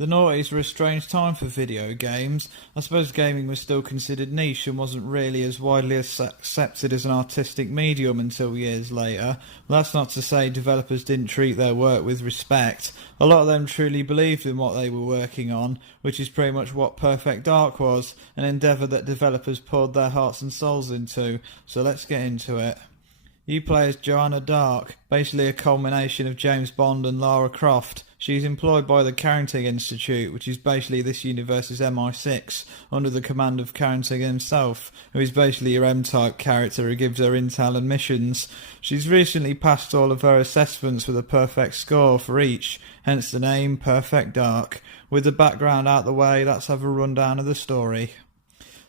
The noughties were a strange time for video games. I suppose gaming was still considered niche and wasn't really as widely accepted as an artistic medium until years later. Well, that's not to say developers didn't treat their work with respect. A lot of them truly believed in what they were working on, which is pretty much what Perfect Dark was, an endeavour that developers poured their hearts and souls into. So let's get into it. You play as Joanna Dark, basically a culmination of James Bond and Lara Croft. She's employed by the Carrington Institute, which is basically this universe's MI6, under the command of Carrington himself, who is basically your M-type character who gives her intel and missions. She's recently passed all of her assessments with a perfect score for each, hence the name Perfect Dark. With the background out the way, let's have a rundown of the story.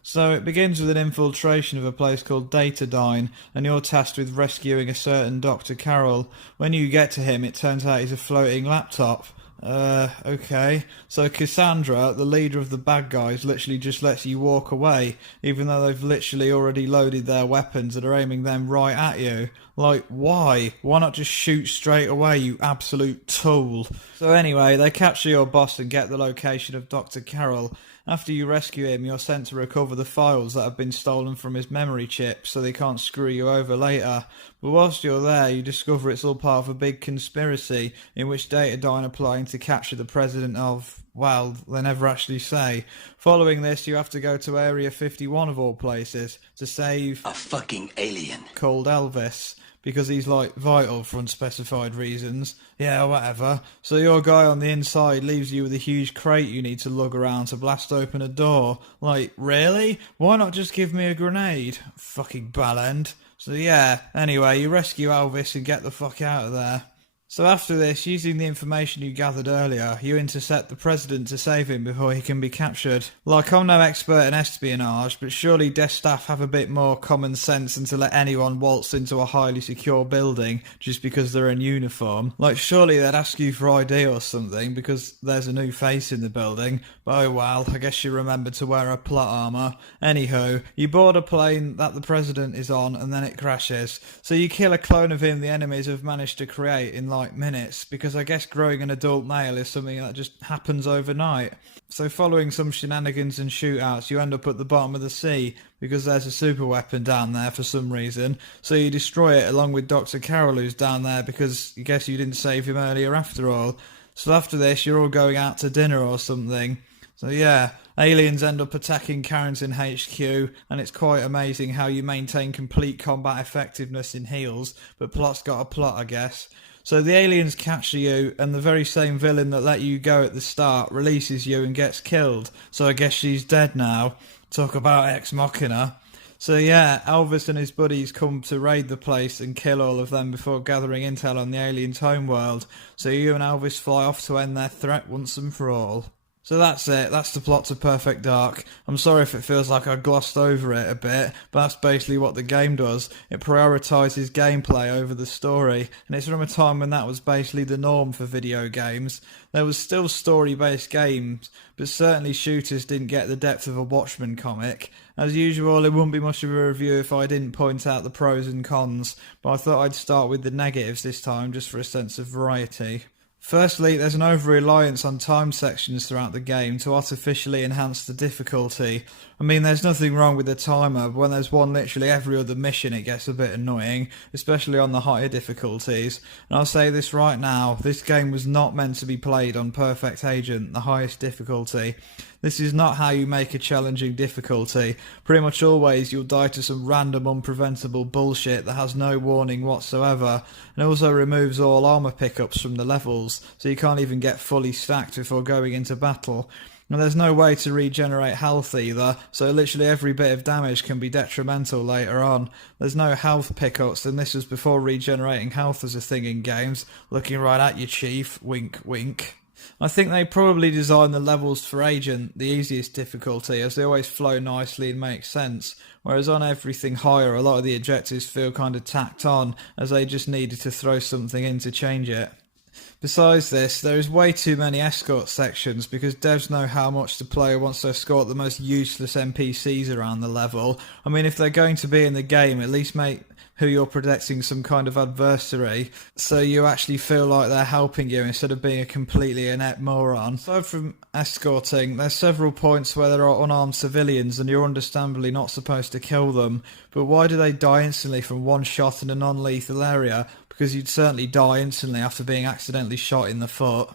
So it begins with an infiltration of a place called Datadyne, and you're tasked with rescuing a certain Dr. Carroll. When you get to him, it turns out he's a floating laptop. Okay. So Cassandra, the leader of the bad guys, literally just lets you walk away, even though they've literally already loaded their weapons and are aiming them right at you. Like, why? Why not just shoot straight away, you absolute tool? So anyway, they capture your boss and get the location of Dr. Carroll. After you rescue him, you're sent to recover the files that have been stolen from his memory chip so they can't screw you over later. But whilst you're there, you discover it's all part of a big conspiracy in which Datadyne are planning to capture the president of, well, they never actually say. Following this, you have to go to Area 51 of all places to save a fucking alien called Elvis, because he's like vital for unspecified reasons. Yeah, whatever. So your guy on the inside leaves you with a huge crate you need to lug around to blast open a door. Like, really? Why not just give me a grenade? Fucking bellend. So yeah, anyway, you rescue Elvis and get the fuck out of there. So after this, using the information you gathered earlier, you intercept the president to save him before he can be captured. Like, I'm no expert in espionage, but surely desk staff have a bit more common sense than to let anyone waltz into a highly secure building just because they're in uniform. Like, surely they'd ask you for ID or something because there's a new face in the building. But oh well, I guess you remembered to wear a plot armour. Anywho, you board a plane that the president is on and then it crashes. So you kill a clone of him the enemies have managed to create in like minutes, because I guess growing an adult male is something that just happens overnight. So following some shenanigans and shootouts, you end up at the bottom of the sea because there's a super weapon down there for some reason. So you destroy it along with Dr. Carroll, who's down there because I guess you didn't save him earlier after all. So after this, you're all going out to dinner or something. So yeah, aliens end up attacking Carrington HQ, and it's quite amazing how you maintain complete combat effectiveness in heals, but plot's got a plot, I guess. So the aliens capture you, and the very same villain that let you go at the start releases you and gets killed. So I guess she's dead now. Talk about Ex Machina. So yeah, Elvis and his buddies come to raid the place and kill all of them before gathering intel on the aliens' homeworld. So you and Elvis fly off to end their threat once and for all. So that's it, that's the plot to Perfect Dark. I'm sorry if it feels like I glossed over it a bit, but that's basically what the game does. It prioritises gameplay over the story, and it's from a time when that was basically the norm for video games. There was still story-based games, but certainly shooters didn't get the depth of a Watchmen comic. As usual, it wouldn't be much of a review if I didn't point out the pros and cons, but I thought I'd start with the negatives this time just for a sense of variety. Firstly, there's an over-reliance on time sections throughout the game to artificially enhance the difficulty. I mean, there's nothing wrong with the timer, but when there's one literally every other mission, it gets a bit annoying, especially on the higher difficulties. And I'll say this right now, this game was not meant to be played on Perfect Agent, the highest difficulty. This is not how you make a challenging difficulty. Pretty much always you'll die to some random unpreventable bullshit that has no warning whatsoever, and also removes all armour pickups from the levels, so you can't even get fully stacked before going into battle. And there's no way to regenerate health either, so literally every bit of damage can be detrimental later on. There's no health pickups, and this was before regenerating health was a thing in games. Looking right at you, Chief. Wink, wink. I think they probably designed the levels for Agent the easiest difficulty, as they always flow nicely and make sense, whereas on everything higher a lot of the objectives feel kind of tacked on, as they just needed to throw something in to change it. Besides this, there is way too many escort sections because devs know how much the player wants to escort the most useless NPCs around the level. I mean, if they're going to be in the game, at least make who you're protecting some kind of adversary, so you actually feel like they're helping you instead of being a completely inept moron. Aside from escorting, there's several points where there are unarmed civilians and you're understandably not supposed to kill them, but why do they die instantly from one shot in a non-lethal area? Because you'd certainly die instantly after being accidentally shot in the foot.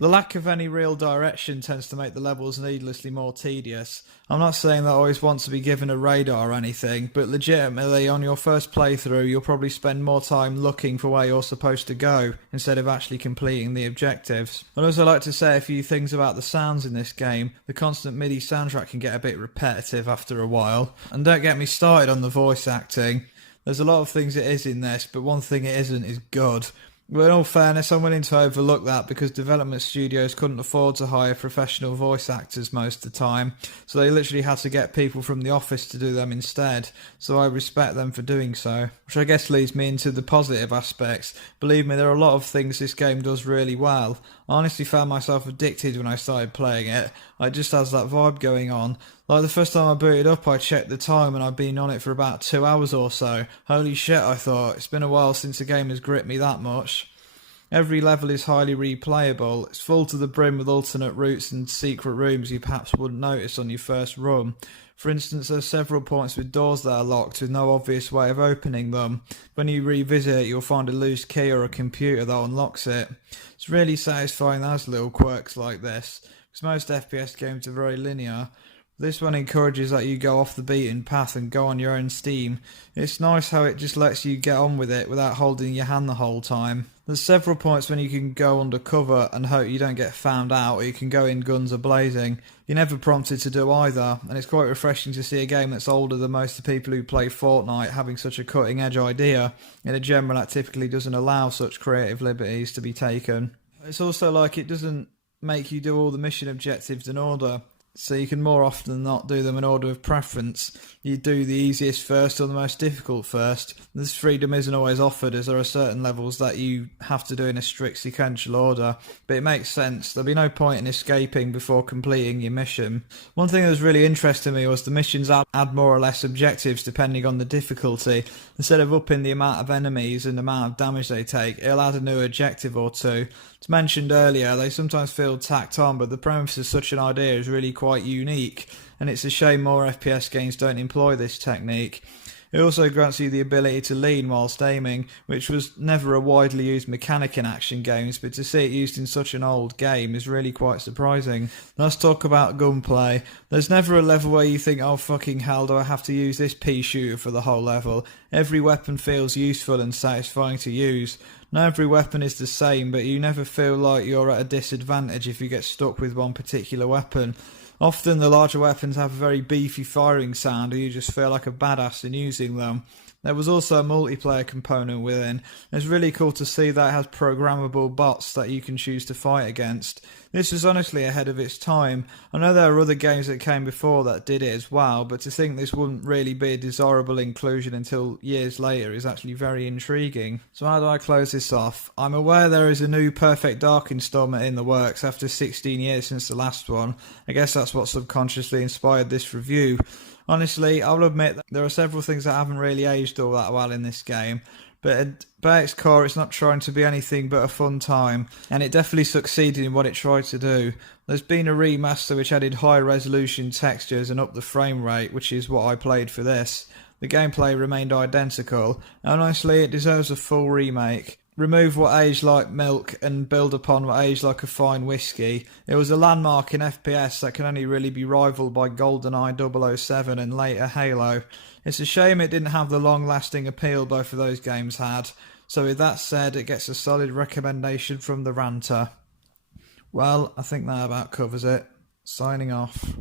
The lack of any real direction tends to make the levels needlessly more tedious. I'm not saying that I always want to be given a radar or anything, but legitimately on your first playthrough you'll probably spend more time looking for where you're supposed to go instead of actually completing the objectives. I'd also like to say a few things about the sounds in this game. The constant MIDI soundtrack can get a bit repetitive after a while. And don't get me started on the voice acting. There's a lot of things it is in this, but one thing it isn't is good. But in all fairness, I'm willing to overlook that because development studios couldn't afford to hire professional voice actors most of the time, so they literally had to get people from the office to do them instead, so I respect them for doing so. Which I guess leads me into the positive aspects. Believe me, there are a lot of things this game does really well. I honestly found myself addicted when I started playing it. It just has that vibe going on. Like the first time I booted up, I checked the time and I'd been on it for about 2 hours or so. Holy shit, I thought. It's been a while since a game has gripped me that much. Every level is highly replayable. It's full to the brim with alternate routes and secret rooms you perhaps wouldn't notice on your first run. For instance, there's several points with doors that are locked with no obvious way of opening them. When you revisit it, you'll find a loose key or a computer that unlocks it. It's really satisfying that has little quirks like this, because most FPS games are very linear. This one encourages that you go off the beaten path and go on your own steam. It's nice how it just lets you get on with it without holding your hand the whole time. There's several points when you can go undercover and hope you don't get found out, or you can go in guns a-blazing. You're never prompted to do either, and it's quite refreshing to see a game that's older than most of the people who play Fortnite having such a cutting-edge idea in a genre that typically doesn't allow such creative liberties to be taken. It's also like it doesn't make you do all the mission objectives in order. So you can more often than not do them in order of preference. You do the easiest first or the most difficult first. This freedom isn't always offered, as there are certain levels that you have to do in a strict sequential order, but it makes sense. There'll be no point in escaping before completing your mission. One thing that was really interesting to me was the missions add more or less objectives depending on the difficulty. Instead of upping the amount of enemies and the amount of damage they take, it'll add a new objective or two. As mentioned earlier, they sometimes feel tacked on, but the premise of such an idea is really quite unique, and it's a shame more FPS games don't employ this technique. It also grants you the ability to lean whilst aiming, which was never a widely used mechanic in action games, but to see it used in such an old game is really quite surprising. Let's talk about gunplay. There's never a level where you think, oh fucking hell, do I have to use this pea shooter for the whole level? Every weapon feels useful and satisfying to use. Not every weapon is the same, but you never feel like you're at a disadvantage if you get stuck with one particular weapon. Often the larger weapons have a very beefy firing sound, and you just feel like a badass in using them. There was also a multiplayer component within. It's really cool to see that it has programmable bots that you can choose to fight against. This was honestly ahead of its time. I know there are other games that came before that did it as well, but to think this wouldn't really be a desirable inclusion until years later is actually very intriguing. So how do I close this off? I'm aware there is a new Perfect Dark installment in the works after 16 years since the last one. I guess that's what subconsciously inspired this review. Honestly, I'll admit that there are several things that haven't really aged all that well in this game, but at its core it's not trying to be anything but a fun time, and it definitely succeeded in what it tried to do. There's been a remaster which added high resolution textures and upped the frame rate, which is what I played for this. The gameplay remained identical, and honestly it deserves a full remake. Remove what aged like milk and build upon what aged like a fine whiskey. It was a landmark in FPS that can only really be rivaled by Goldeneye 007 and later Halo. It's a shame it didn't have the long-lasting appeal both of those games had. So with that said, it gets a solid recommendation from the ranter. Well, I think that about covers it. Signing off.